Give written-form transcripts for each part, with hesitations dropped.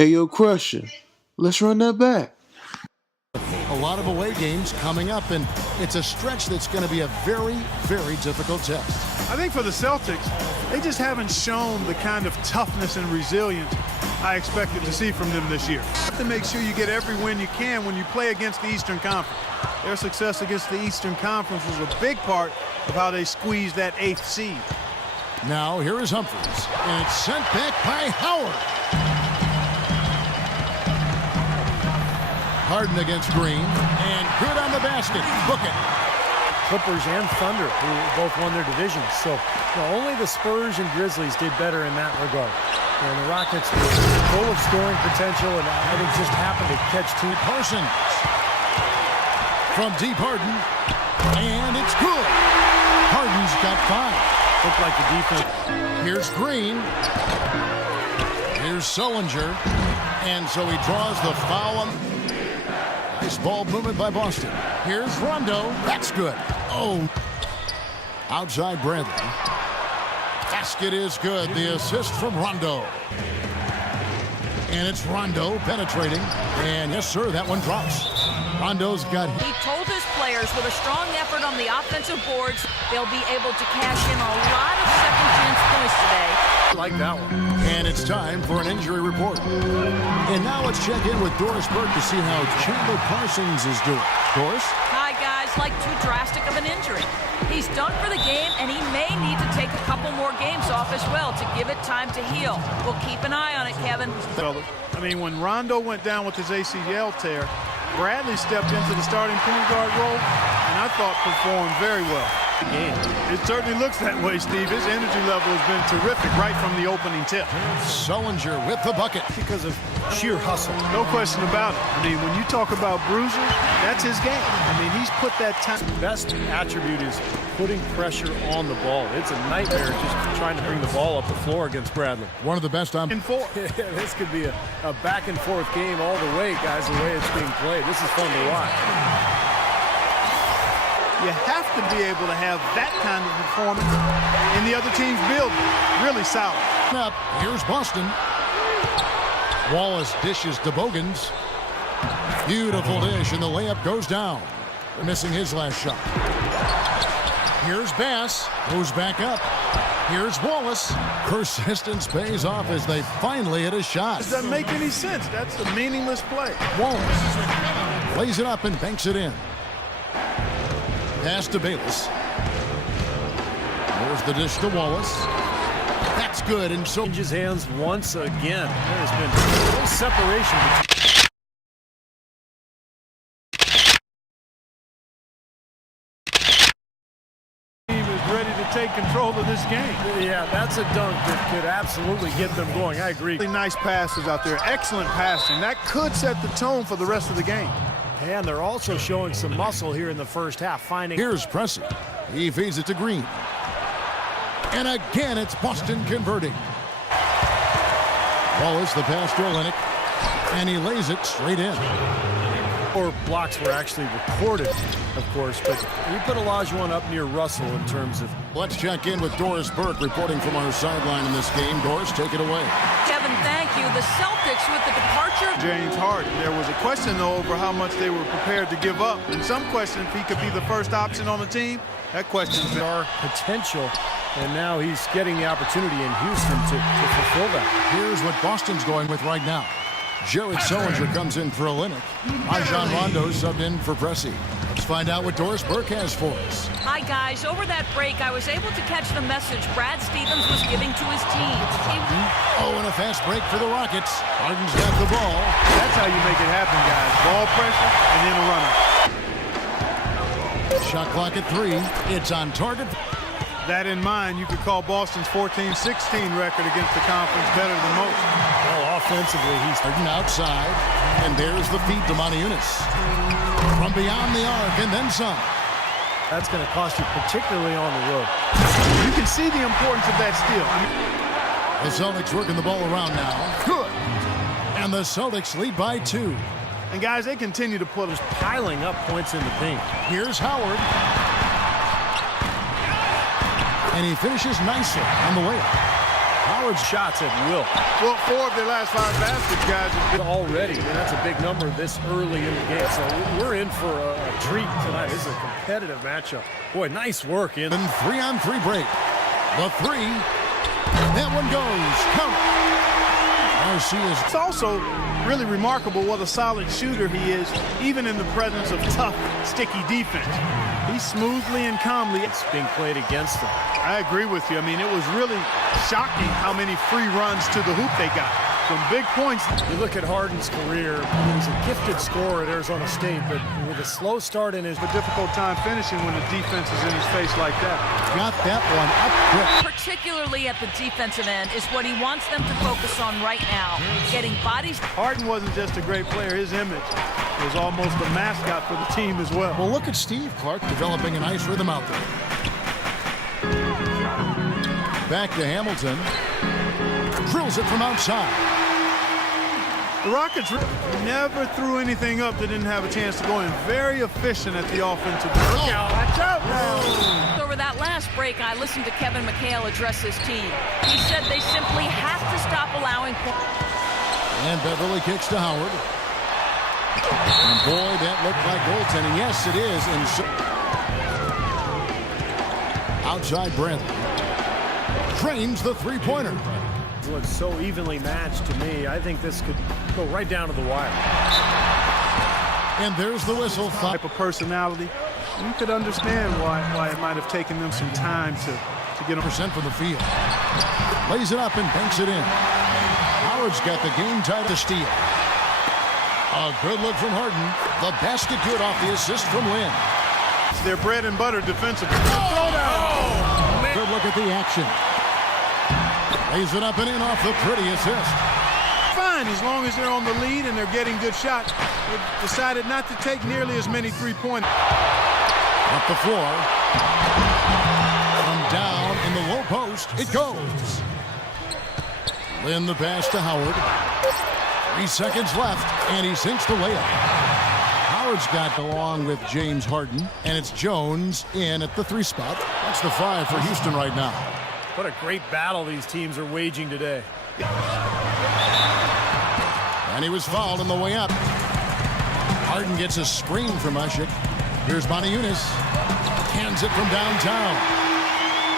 Hey, yo, Crusher, let's run that back. A lot of away games coming up, and it's a stretch that's going to be a very, very difficult test. I think for the Celtics, they just haven't shown the kind of toughness and resilience I expected to see from them this year. You have to make sure you get every win you can when you play against the Eastern Conference. Their success against the Eastern Conference was a big part of how they squeezed that 8th seed. Now here is Humphries, and it's sent back by Howard. Harden against Green, and good on the basket. Book it. Clippers and Thunder, who both won their divisions. So only the Spurs and Grizzlies did better in that regard. And the Rockets were full of scoring potential, and I think just happened to catch two. Parsons from deep Harden, and it's good. Harden's got 5. Looked like the defense. Here's Green. Here's Sullinger, and so he draws the foul. Nice ball movement by Boston. Here's Rondo. That's good. Oh. Outside Bradley. Basket is good. The assist from Rondo. And it's Rondo penetrating. And yes, sir, that one drops. Rondo's got. He told his players with a strong effort on the offensive boards, they'll be able to cash in a lot of second chance points today. I like that one. And it's time for an injury report. And now let's check in with Doris Burke to see how Chandler Parsons is doing. Doris? Hi, guys. Like too drastic of an injury. He's done for the game, and he may need to take a couple more games off as well to give it time to heal. We'll keep an eye on it, Kevin. I mean, when Rondo went down with his ACL tear, Bradley stepped into the starting point guard role, and I thought performed very well. It certainly looks that way, Steve. His energy level has been terrific right from the opening tip. Sullinger with the bucket. Because of sheer hustle. No question about it. I mean, when you talk about bruising, that's his game. I mean, he's put that time. Best attribute is putting pressure on the ball. It's a nightmare just trying to bring the ball up the floor against Bradley. One of the best on. This could be a back and forth game all the way, guys, the way it's being played. This is fun to watch. You have to be able to have that kind of performance in the other team's building. Really solid. Up. Here's Boston. Wallace dishes to Bogans. Beautiful dish, and the layup goes down. Missing his last shot. Here's Bass. Goes back up. Here's Wallace. Persistence pays off as they finally hit a shot. Does that make any sense? That's a meaningless play. Wallace lays it up and banks it in. Pass to Bayless. There's the dish to Wallace. That's good, and so changes hands once again. There has been no separation between. Team is ready to take control of this game. Yeah, that's a dunk that could absolutely get them going. I agree. Really nice passes out there. Excellent passing. That could set the tone for the rest of the game. And they're also showing some muscle here in the first half. Here's Pressey. He feeds it to Green. And again, it's Boston converting. Wallace, the pass to Olynyk. And he lays it straight in. 4 blocks were actually recorded, of course, but we put Olajuwon up near Russell in terms of. Let's check in with Doris Burke reporting from our sideline in this game. Doris, take it away. Kevin, thank you. The Celtics with the departure of James Harden. There was a question, though, over how much they were prepared to give up. And some question if he could be the first option on the team. That question's been our potential, and now he's getting the opportunity in Houston to fulfill that. Here's what Boston's going with right now. Jared Sullinger comes in for Olynyk. Rajon Rondo subbed in for Pressey. Let's find out what Doris Burke has for us. Hi, guys. Over that break, I was able to catch the message Brad Stevens was giving to his team. Oh, and a fast break for the Rockets. Harden's got the ball. That's how you make it happen, guys. Ball pressure and then a runner. Shot clock at 3. It's on target. That in mind, you could call Boston's 14-16 record against the conference better than most. Well, offensively, he's Harden outside, and there's the feed to Moniunas. From beyond the arc, and then some. That's going to cost you, particularly on the road. You can see the importance of that steal. The Celtics working the ball around now. Good. And the Celtics lead by 2. And guys, they continue to put us piling up points in the paint. Here's Howard. And he finishes nicely on the way up. Howard's shots at will. Well, 4 of their last 5 baskets, guys, have been Already, and that's a big number this early in the game. So we're in for a treat tonight. This is a competitive matchup. Boy, nice work in. And 3-on-3 break. The 3. That one goes. Count. Garcia's. It's also really remarkable what a solid shooter he is, even in the presence of tough, sticky defense. He's smoothly and calmly. It's being played against him. I agree with you. I mean, it was really shocking how many free runs to the hoop they got. Some big points. You look at Harden's career, he's a gifted scorer at Arizona State, but with a slow start in his A difficult time finishing when the defense is in his face like that. Got that one up quick. Particularly at the defensive end is what he wants them to focus on right now. Getting bodies. Harden wasn't just a great player. His image was almost a mascot for the team as well. Well, look at Steve Clark developing a nice rhythm out there. Back to Hamilton. Drills it from outside. The Rockets never threw anything up that didn't have a chance to go in. Very efficient at the offensive end. Look out. Watch out now. Over that last break, I listened to Kevin McHale address his team. He said they simply have to stop allowing points. And Beverly kicks to Howard. And boy, that looked like goaltending. Yes, it is. And so outside Bradley. Drains the three-pointer. looks so evenly matched to me. I think this could go right down to the wire. And there's the whistle. Type of personality. You could understand why it might have taken them some time to get a percent from the field. Lays it up and banks it in. Howard's got the game tied to steal. A good look from Harden. The basket good off the assist from Lynn. It's their bread and butter defensively. Oh, good look at the action. Lays it up and in off the pretty assist. Fine, as long as they're on the lead and they're getting good shots. They've decided not to take nearly as many three-point. Up the floor. From down in the low post, it goes. Lynn the pass to Howard. 3 seconds left, and he sinks the layup. Howard's got along with James Harden, and it's Jones in at the 3 spot. That's the 5 for Houston right now. What a great battle these teams are waging today. And he was fouled on the way up. Harden gets a screen from Ushik. Here's Yunus. Hands it from downtown.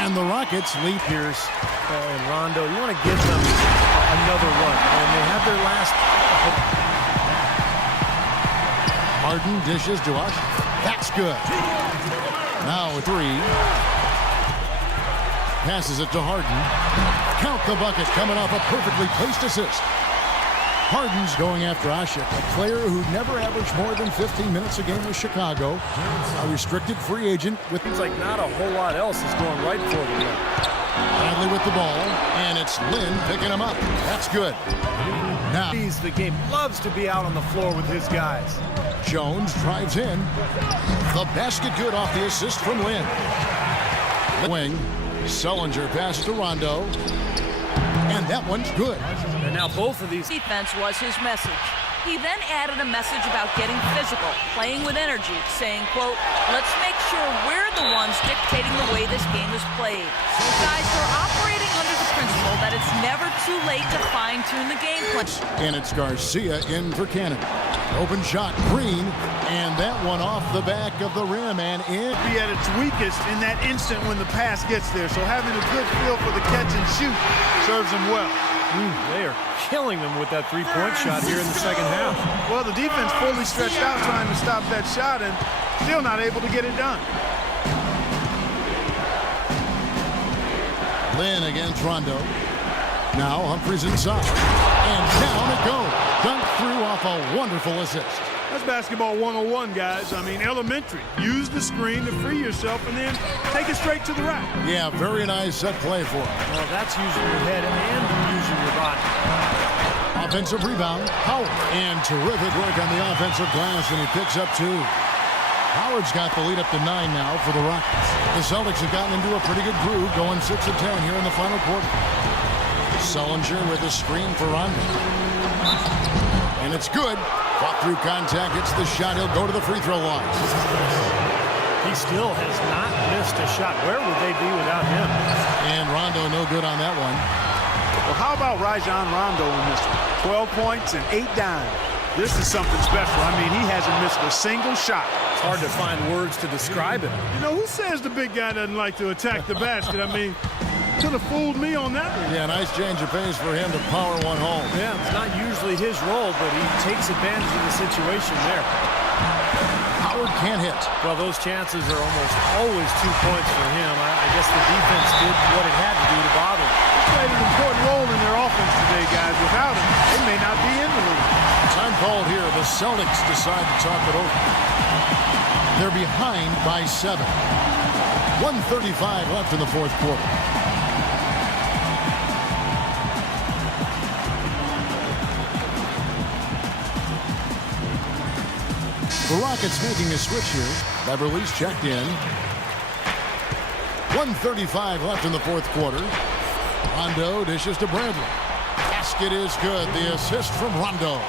And the Rockets lead. Pierce and Rondo, you want to give them another run. And they have their last. Harden dishes to Ush. That's good. Now a 3. Passes it to Harden. Count the bucket coming off a perfectly placed assist. Harden's going after Ushik, a player who never averaged more than 15 minutes a game with Chicago. A restricted free agent with seems like not a whole lot else is going right for them. Bradley with the ball, and it's Lynn picking him up. That's good. Now the game loves to be out on the floor with his guys. Jones drives in. The basket good off the assist from Lynn. Wing. Sullinger passes to Rondo. And that one's good. And now both of these. Defense was his message. He then added a message about getting physical, playing with energy, saying, quote, let's make sure we're the ones dictating the way this game is played. So guys, we're operating under the principle that it's never too late to fine-tune the game plan. And it's Garcia in for Canada. Open shot, Green, and that one off the back of the rim and in. Be at its weakest in that instant when the pass gets there. So having a good feel for the catch and shoot serves him well. They are killing them with that three-point shot here in the second half. Well, the defense fully stretched out trying to stop that shot and still not able to get it done. Lynn against Rondo. Now Humphries inside. And down it goes. Dunked through off a wonderful assist. That's basketball 101, guys. I mean, elementary. Use the screen to free yourself and then take it straight to the rack. Yeah, very nice set play for him. Well, that's using your head and using your body. Offensive rebound, Howard. And terrific work on the offensive glass, and he picks up 2. Howard's got the lead up to 9 now for the Rockets. The Celtics have gotten into a pretty good groove, going 6 of 10 here in the final quarter. Sullinger with a screen for Rondo. And it's good. Fought through contact, hits the shot. He'll go to the free throw line. He still has not missed a shot. Where would they be without him? And Rondo no good on that one. Well, how about Rajon Rondo in this one? 12 points and 8 dimes. This is something special. I mean, he hasn't missed a single shot. It's hard to find words to describe it. You know, who says the big guy doesn't like to attack the basket? I mean, could have fooled me on that one. Yeah, nice change of pace for him to power one home. Yeah, it's not usually his role, but he takes advantage of the situation there. Howard can't hit. Well, those chances are almost always 2 points for him. I guess the defense did what it had to do to bother him. He played an important role in their offense today, guys. Without him, they may not be in the league. Time called here. The Celtics decide to talk it over. They're behind by 7. 1:35 left in the fourth quarter. The Rockets making a switch here. Beverly's checked in. 1:35 left in the fourth quarter. Rondo dishes to Bradley. Basket is good. The assist from Rondo.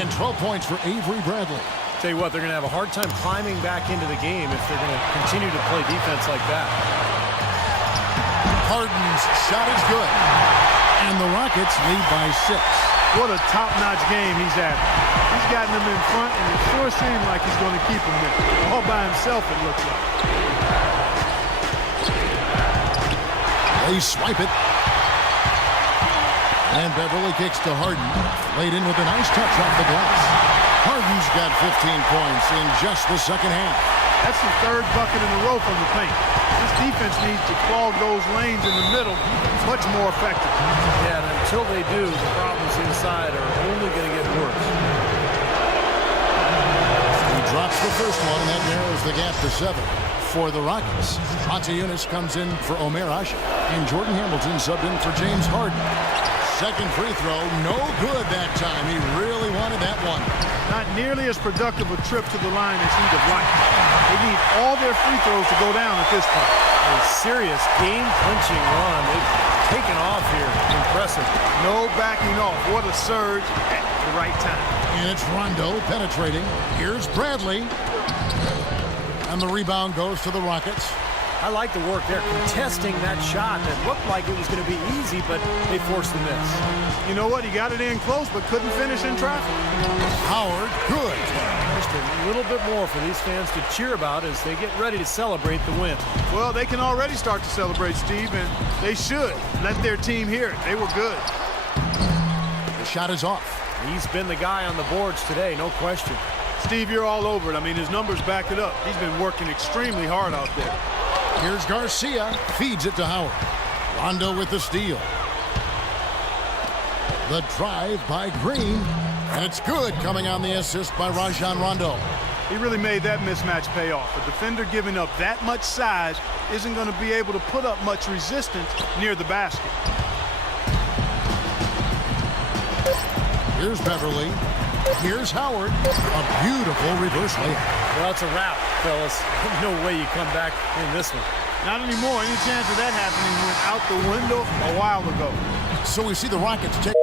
And 12 points for Avery Bradley. Tell you what, they're going to have a hard time climbing back into the game if they're going to continue to play defense like that. Harden's shot is good. And the Rockets lead by 6. What a top-notch game he's having. He's gotten them in front, and it sure seems like he's going to keep them there. All by himself, it looks like. They swipe it. And Beverly kicks to Harden. Laid in with a nice touch off the glass. Harden's got 15 points in just the second half. That's the third bucket in a row from the paint. This defense needs to clog those lanes in the middle much more effective. Yeah, and until they do, the problems inside are only going to get worse. He drops the first one, and that narrows the gap to 7 for the Rockets. Montezumas comes in for Omer Asha, and Jordan Hamilton subbed in for James Harden. Second free throw, no good that time. He really wanted that one. Not nearly as productive a trip to the line as he'd have liked. They need all their free throws to go down at this point. A serious game-clinching run. They've taken off here. Impressive. No backing off. What a surge at the right time. And it's Rondo penetrating. Here's Bradley. And the rebound goes to the Rockets. I like the work there, contesting that shot that looked like it was going to be easy, but they forced the miss. You know what? He got it in close, but couldn't finish in traffic. Howard, good. Just a little bit more for these fans to cheer about as they get ready to celebrate the win. Well, they can already start to celebrate, Steve, and they should let their team hear it. They were good. The shot is off. He's been the guy on the boards today, no question. Steve, you're all over it. I mean, his numbers back it up. He's been working extremely hard out there. Here's Garcia, feeds it to Howard. Rondo with the steal. The drive by Green, and it's good coming on the assist by Rajon Rondo. He really made that mismatch pay off. A defender giving up that much size isn't going to be able to put up much resistance near the basket. Here's Beverly. Here's Howard. A beautiful reverse layup. Well, it's a wrap, fellas. No way you come back in this one. Not anymore. Any chance of that happening went out the window a while ago. So we see the Rockets take